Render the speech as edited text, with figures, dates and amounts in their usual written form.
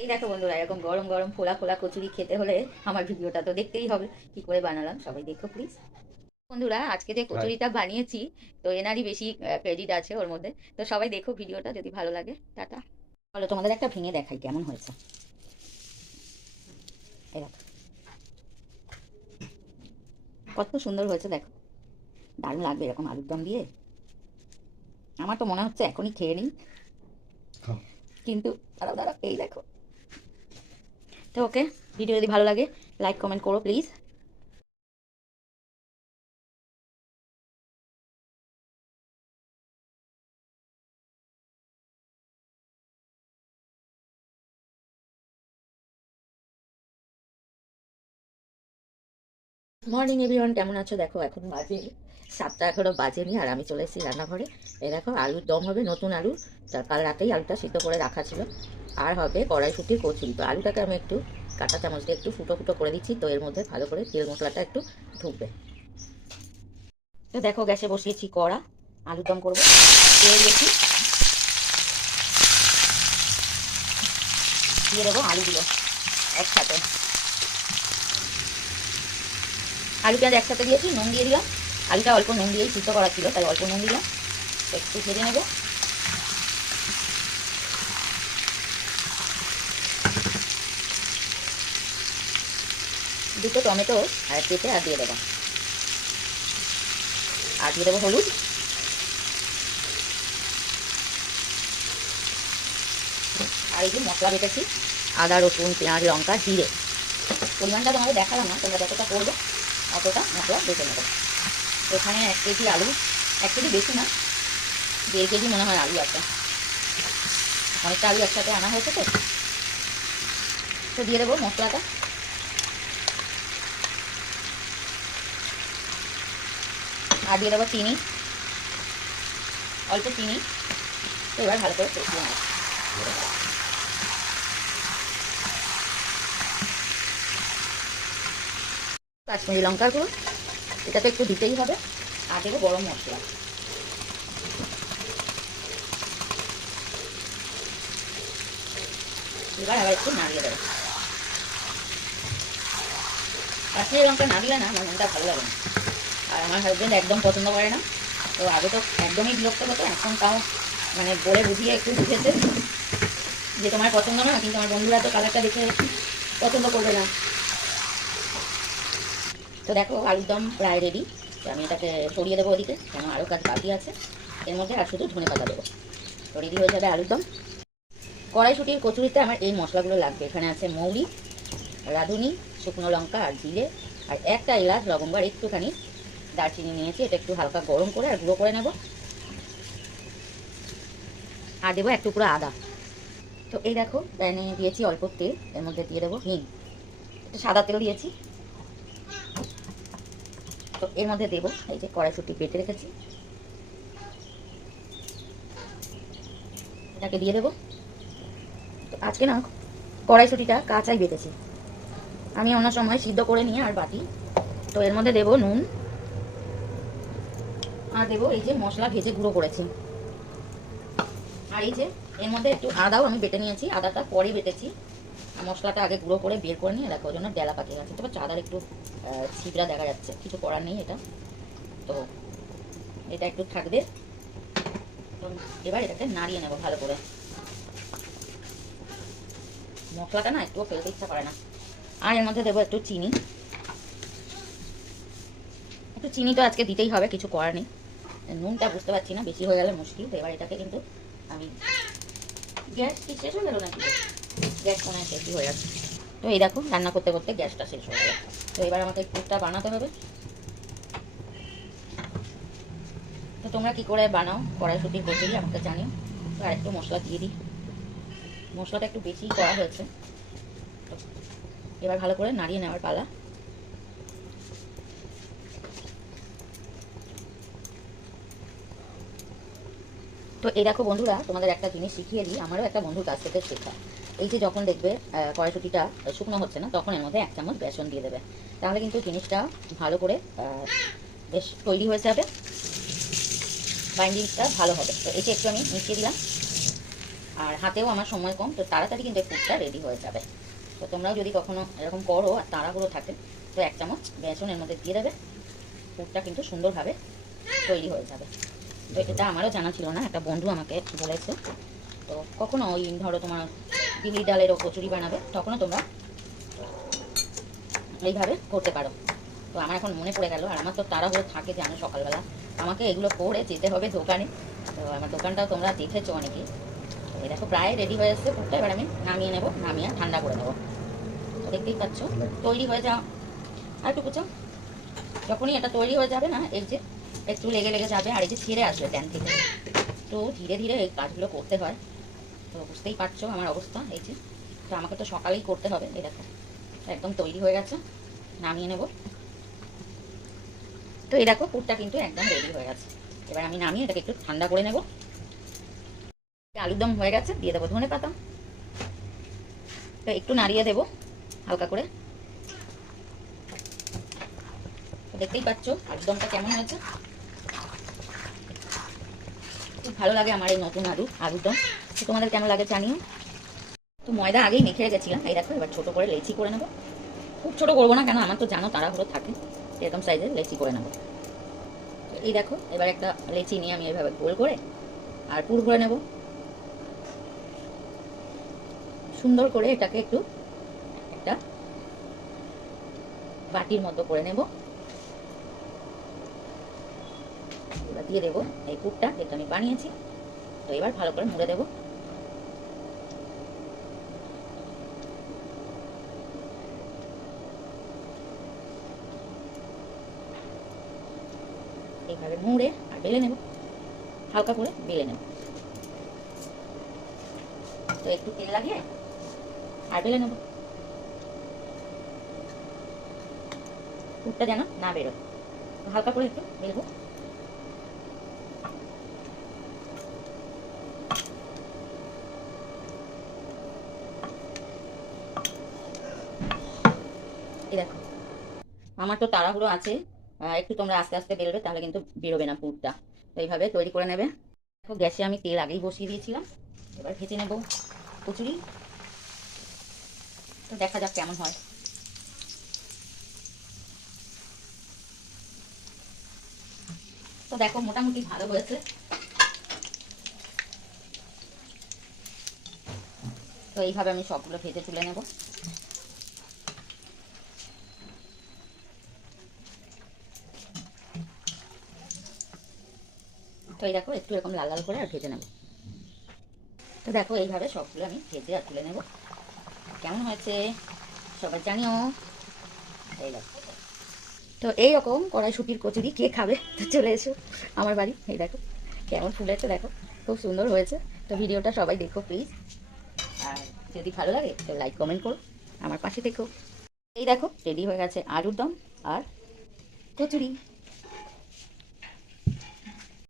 এই দেখো বন্ধুরা, এরকম গরম গরম ফোলা ফোলা কচুরি খেতে হলে আমার ভিডিওটা তো দেখতেই হবে। কি করে বানালাম সবাই দেখো প্লিজ। বন্ধুরা, আজকে যে কচুরিটা বানিয়েছি, তো এনারই বেশি ক্রেডিট আছে ওর মধ্যে। তো সবাই দেখো ভিডিওটা, যদি ভালো লাগে। টাটা। বলো, তোমাদের একটা ভেঙে দেখাই কেমন হয়েছে। এই দেখো, কত সুন্দর হয়েছে দেখো। দারুণ লাগবে এরকম আলুর দম দিয়ে। আমার তো মনে হচ্ছে এখনই খেয়ে নিই, কিন্তু দাঁড়াও দাঁড়াও, এই দেখো। তো ওকে, ভিডিও যদি ভালো লাগে লাইক কমেন্ট করো প্লিজ। মর্নিং এভরিওয়ান, কেমন আছো? দেখো এখন বাজে 7টা, এখনো বাজেনি আর আমি চলে এসেছি রান্নাঘরে। এই দেখো, আলুর দম হবে, নতুন আলু। কাল রাতেই আলুটা সিদ্ধ করে রাখা ছিল। আর হবে কড়াইশুঁটির কচুরি। তো আলুটাকে আমি একটু কাঁটা চামচ দিয়ে একটু ফুটো ফুটো করে দিচ্ছি, তো এর মধ্যে ভালো করে তেল মশলাটা একটু ঢুকবে। তো দেখো, গ্যাসে বসিয়েছি কড়া, আলুর দম করবো। তেল দিয়েছি, দিয়ে দেবো আলুগুলো একসাথে। আলু পেঁয়াজ একসাথে দিয়েছি, নুন দিয়ে দিলাম। আলুটা অল্প নুন দিয়েই সিদ্ধ করা ছিল, তাই অল্প নুন দিলাম। একটু ভেজে নেবো। দুটো টমেটো আর কেটে আর দিয়ে দেবো। আর দিয়ে দেবো হলুদ। আর এই যে মশলা বেটেছি, আদা রসুন পেঁয়াজ লঙ্কা জিরে। পরিমাণটা তোমাদের দেখালাম না, তোমরা যতটা করবে অতটা মশলা বেটে নেবে। এখানে 1 কেজি আলু, 1 কেজি বেশি না, 1.5 কেজি মনে হয় আলু আছে। অনেকটা আলু একসাথে আনা হয়েছে। তো তো দিয়ে দেবো মশলাটা। আর দিয়ে দেবো চিনি, অল্প চিনি। তো এবার ভালো করে কষিয়ে নেব। কাশ্মীরি লঙ্কার গুঁড়ো, এটা তো একটু দিতেই হবে। আর দেবো গরম মশলা। এবার আবার একটু নাড়িয়ে দেবো। কাশ্মীরি লঙ্কা না দিলে না আমার মনটা ভালো লাগে না। আর আমার হাজব্যান্ড একদম পছন্দ করে না। তো আগে তো একদমই বিরক্ত হতো, এখন তাও মানে বলে বুঝিয়ে একটু বুঝেছে যে তোমার পছন্দ না, কিন্তু আমার বন্ধুরা তো কালারটা দেখে পছন্দ করবে না। তো দেখো, আলুর দম প্রায় রেডি। তো আমি এটাকে সরিয়ে দেবো ওদিকে, কেন আরও কাজ বাকি আছে। এর মধ্যে আর শুধু ধনে পাতা দেবো, তো রেডি হয়ে যাবে আলুর দম। কড়াইশুঁটির কচুরিতে আমার এই মশলাগুলো লাগবে। এখানে আছে মৌরি, রাঁধুনি, শুকনো লঙ্কা আর জিরে, আর একটা এলাচ লবঙ্গ আর একটুখানি দারচিনি নিয়েছি। এটা একটু হালকা গরম করে আর গুঁড়ো করে নেব। আর দেবো এক টুকরো আদা। তো এই দেখো, প্যানে দিয়েছি অল্প তেল, এর মধ্যে দিয়ে দেবো হিং। একটু সাদা তেল দিয়েছি। তো এর মধ্যে দেবো এই যে কড়াইশুঁটি বেটে রেখেছি, এটাকে দিয়ে দেবো। তো আজকে না কড়াইশুঁটিটা কাঁচাই বেটেছি, আমি অন্য সময় সিদ্ধ করে নিয়ে আর বাটি। তো এর মধ্যে দেবো নুন, আর দেবো এই যে মশলা ভেজে গুঁড়ো করেছি। আর এই যে এর মধ্যে একটু আদাও আমি বেটে নিয়েছি, আদাটা পরে বেটেছি। মশলাটা আগে গুঁড়ো করে বের করে নিয়ে দেখো, ওই জন্য ডেলা পাকিয়ে গেছে। তবে চাদার একটু ছিবড়া দেখা যাচ্ছে, কিছু করার নেই এটা। তো এটা একটু থাকবে। তো এবার এটাকে নাড়িয়ে নেবো ভালো করে। মশলাটা না একটুও ফেলতে ইচ্ছা করে না। আর এর মধ্যে দেবো একটু চিনি। একটু চিনি তো আজকে দিতেই হবে, কিছু করার নেই। নুনটা বুঝতে পারছি না, বেশি হয়ে গেলে মুশকিল। তো এবার এটাকে কিন্তু আমি, গ্যাস কি শেষ হয়ে গেল নাকি? গ্যাস মনে হয় শেষই হয়ে যাচ্ছে। তো এই দেখো, রান্না করতে করতে গ্যাসটা শেষ হয়ে গেল। তো এবার আমাকে পুরটা বানাতে হবে। তো তোমরা কি করে বানাও কড়াইশুঁটির কচুরি আমাকে জানিও। তো আর একটু মশলা দিয়ে দিই, মশলাটা একটু বেশি করা হয়েছে। তো এবার ভালো করে নাড়িয়ে নেওয়ার পালা। তো এই দেখো বন্ধুরা, তোমাদের একটা জিনিস শিখিয়ে দিই, আমারও একটা বন্ধুর কাছ থেকে শেখা। এই যে যখন দেখবে কড়াইশুঁটিটা শুকনো হচ্ছে না, তখন এর মধ্যে 1 চামচ বেসন দিয়ে দেবে। তাহলে কিন্তু জিনিসটা ভালো করে বেশ তৈরি হয়ে যাবে, বাইন্ডিংটা ভালো হবে। তো এতে একটু আমি মিশিয়ে দিলাম। আর হাতেও আমার সময় কম, তো তাড়াতাড়ি কিন্তু এই পুরটা রেডি হয়ে যাবে। তো তোমরাও যদি কখনো এরকম করো আর তাড়াহুড়ো থাকে, তো 1 চামচ বেসন এর মধ্যে দিয়ে দেবে, পুরটা কিন্তু সুন্দরভাবে তৈরি হয়ে যাবে। তো এটা আমারও জানা ছিল না, একটা বন্ধু আমাকে বলেছে। তো কখনো ওই ধরো তোমার বিউলি ডালেরও কচুরি বানাবে, তখনও তোমরা এইভাবে করতে পারো। তো আমার এখন মনে পড়ে গেল, আর আমার তো তাড়াহুড়ো থাকে যে আমি সকালবেলা আমাকে এগুলো করে যেতে হবে দোকানে। তো আমার দোকানটাও তোমরা দেখেছো অনেকেই। তো এই দেখো প্রায় রেডি হয়ে এসছে পুরটা, এবার আমি নামিয়ে নেবো, নামিয়ে ঠান্ডা করে নেবো। তো দেখতেই পাচ্ছ তৈরি হয়ে যাও। আর একটু কুচাও, যখনই এটা তৈরি হয়ে যাবে না, এই যে একটু লেগে লেগে যাবে আর এই যে ছেড়ে আসবে প্যান থেকে, তো ধীরে ধীরে এই কাজগুলো করতে হয়। তো বুঝতেই পারছো আমার অবস্থা, এই যে। তো আমাকে তো সকালেই করতে হবে। এই দেখো একদম তৈরি হয়ে গেছে, নামিয়ে নেব। তো এই দেখো পুরটা কিন্তু একদম রেডি হয়ে গেছে। এবার আমি নামিয়ে এটাকে একটু ঠান্ডা করে নেব। আলুর দম হয়ে গেছে, দিয়ে দেবো ধনেপাতা। তো একটু নাড়িয়ে দেবো হালকা করে। দেখতেই পাচ্ছ আলুর দমটা কেমন হয়েছে। খুব ভালো লাগে আমার এই নতুন আলুর দম। তো তোমাদের কেমন লাগে জানিও। তো ময়দা আগেই মেখে রেখেছিলাম, এই দেখো এবার ছোটো করে লেচি করে নেবো। খুব ছোটো করবো না, কেন আমার তো জানো তাড়াহুড়ো থাকে। এরকম সাইজের লেচি করে নেবো। এই দেখো এবার একটা লেচি নিয়ে আমি এইভাবে গোল করে আর পুর করে নেব। সুন্দর করে এটাকে একটু একটা বাটির মতো করে নেব। এবার দিয়ে দেবো এই পুরটা যেটা আমি বানিয়েছি। তো এবার ভালো করে মুড়ে দেবো। এইভাবে মুড়ে আর বেলে নেব, হালকা করে বেলে নেব। তো একটু তেল লাগিয়ে আর বেলে নেব, পুরটা যেন না বেরোয়। হালকা করে একটু বেলবো। এই দেখো আমার তো তাড়াহুড়ো আছে, একটু তোমরা আস্তে আস্তে বেলবে, তাহলে কিন্তু বেরোবে না পুরটা। তো এইভাবে তৈরি করে নেবে। দেখো গ্যাসে আমি তেল আগেই বসিয়ে দিয়েছিলাম, এবার ভেজে নেব কচুরি। তো দেখা যাক কেমন হয়। তো দেখো মোটামুটি ভালো হয়েছে। তো এইভাবে আমি সবগুলো ভেজে তুলে নেব। তো এই দেখো একটু এরকম লাল লাল করে আর ভেজে নেব। তো দেখো এইভাবে সবগুলো আমি ভেজে আর তুলে নেব। কেমন হয়েছে সবাই জানিও। এই দেখো, তো এইরকম কড়াইশুঁটির কচুরি কে খাবে, তো চলে এসো আমার বাড়ি। এই দেখো কেমন ফুলেছে, দেখো খুব সুন্দর হয়েছে। তো ভিডিওটা সবাই দেখো প্লিজ, আর যদি ভালো লাগে তো লাইক কমেন্ট করো, আমার পাশে দেখো। এই দেখো রেডি হয়ে গেছে আলুর দম আর কচুরি।